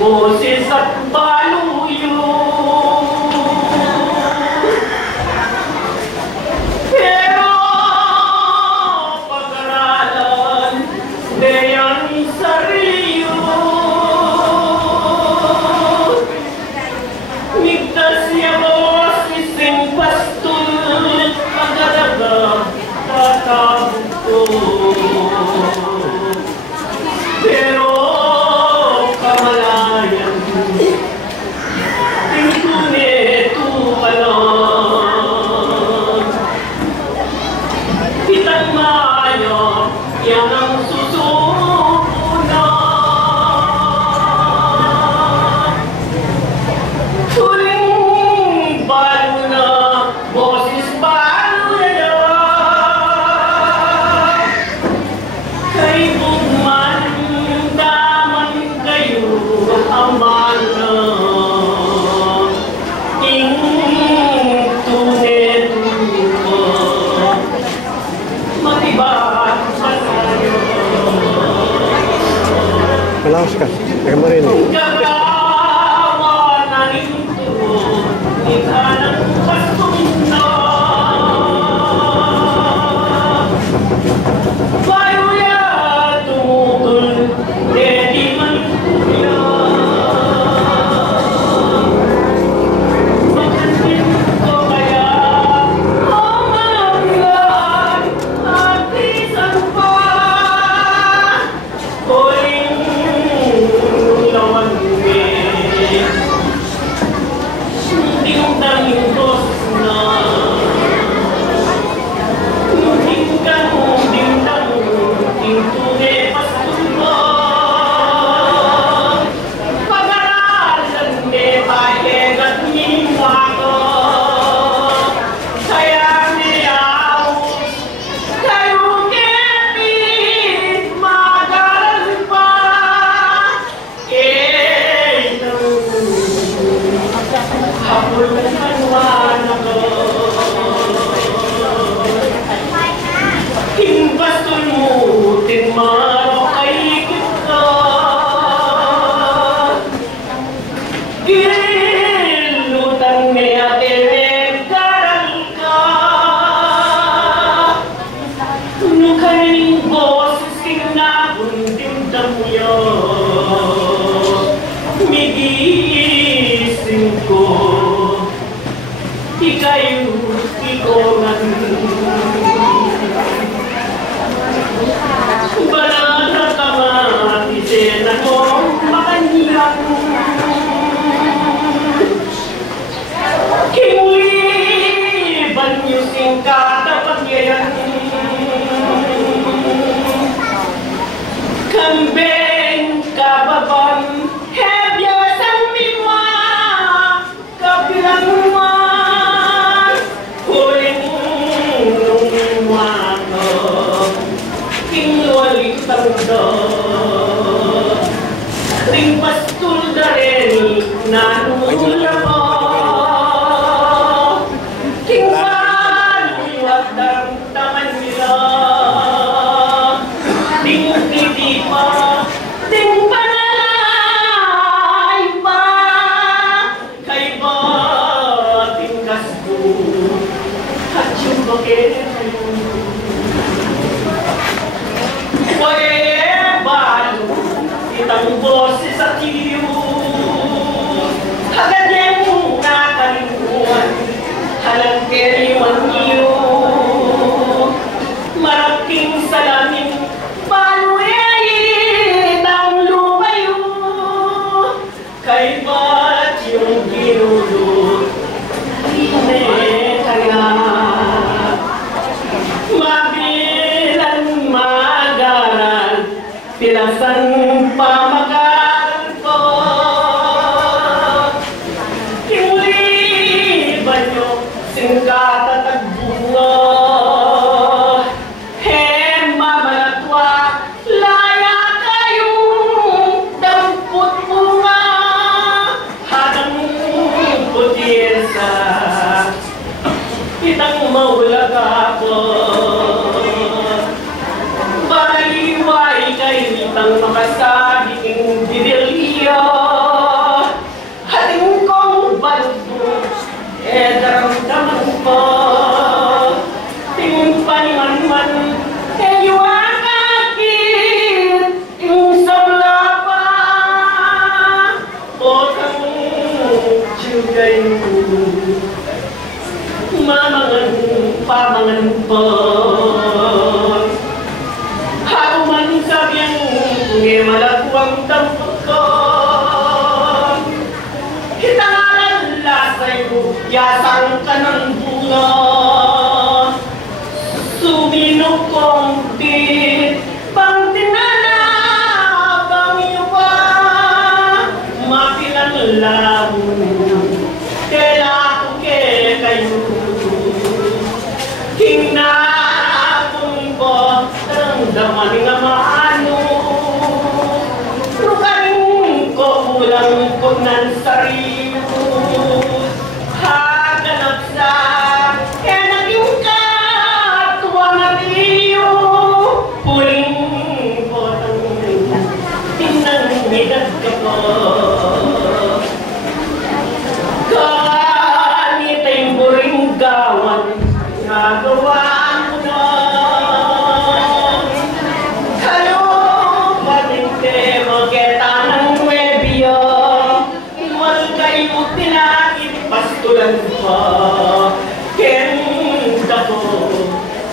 Boses at baluyo, pero pag-aralan dayang sariliyo. Migtas niya boses ng pastor, pag-araga tatawag ko. Pero Malakas ka, teka mo rin. Kimuli yasan pamagal ko. Kimuli banyo singkat at bunga. Kitang maulag ako, baliway kay kitang makasabing didilyo. Hating kong baldo, daramdaman ko. Ting paniman-man, yuwang akit, yung sablapa. Otang jugay mo. Mamangan pamangan po haruman sabiang ngimalakuang dampot ko hitangalan lasay mo yasang ka ng bunga suminok kong tit pang tinana bang iwa mapilang labo kailangan ko kayo hinapon ko damdaman nga maano rukarin ko kulang ko ng sarilo haganap sa naging katuwa na tiyo puling ko tinangigat ka po kanitay mo rin gawan nagawa mo na halo patinte magkita ng webyo wal kayo tinakit pastulan pa kenda ko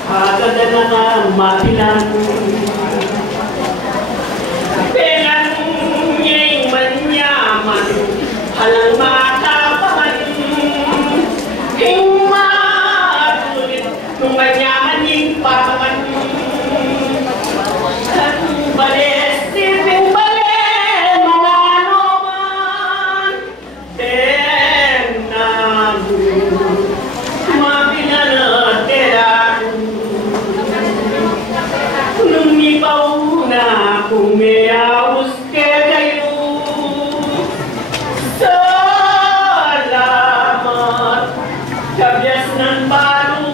agad na nga mapilan pelan niya'y manyaman halang makapaman nung manyaman yung papaman at balis, siping balis mga anoman tenago mapinanatera nung ipaw na kumiyawas kayo salamat kabyas ng balong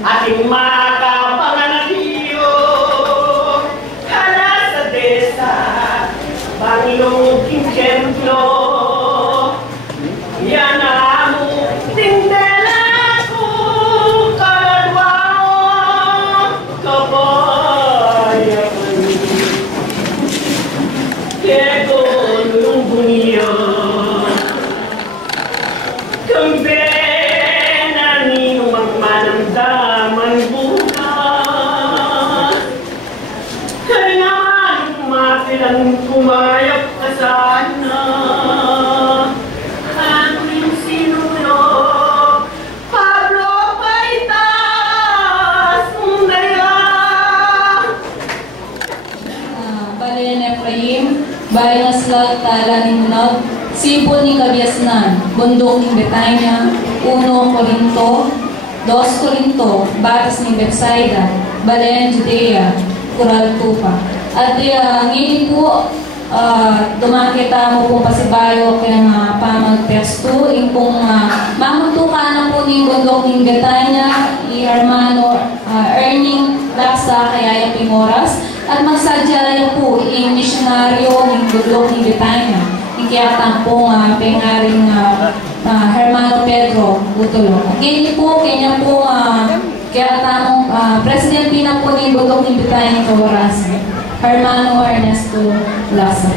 ating makapanganatiyo hala sa desa Bangilong templo yan amo tindela ko kaladwao kabayan kego nung bunyo manamdaman bukas kaya naman mapilang kumayap ka sana aking sinuno Pablo Paitas Undaya Balayan Efraim Bayan Aslat Talaning Munag Sipon ni Kabiasnan Bundok ni Betania 1 Corinto 2 Corinto, Batas ni Bethsaida, Balayan, Judea, Coral Tupa. At ngayon po, dumakita mo po pasibayo kaya pamagtesto, yung pong mamuntukan na po ng bundok ng Betania, i-Hermano Erning Laksa, kaya yung Pimoras, at magsadya po yung misyonaryo ng bundok ng Betania. Kaya pong pengaring Hermano Pedro Butulo. Ngayon po, kanya po, kaya tamong presidente na po ng Bundok ng Betania Oras, Hermano Ernesto Lasa.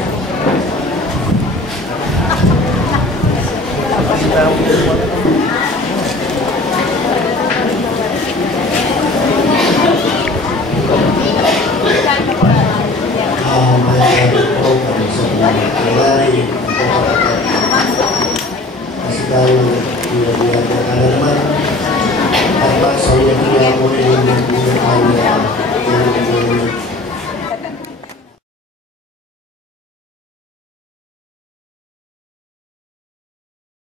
nangyari kasi tayo pinag-iyan na naman at sa iyo pinag-iyan mo rin yung pinag-iyan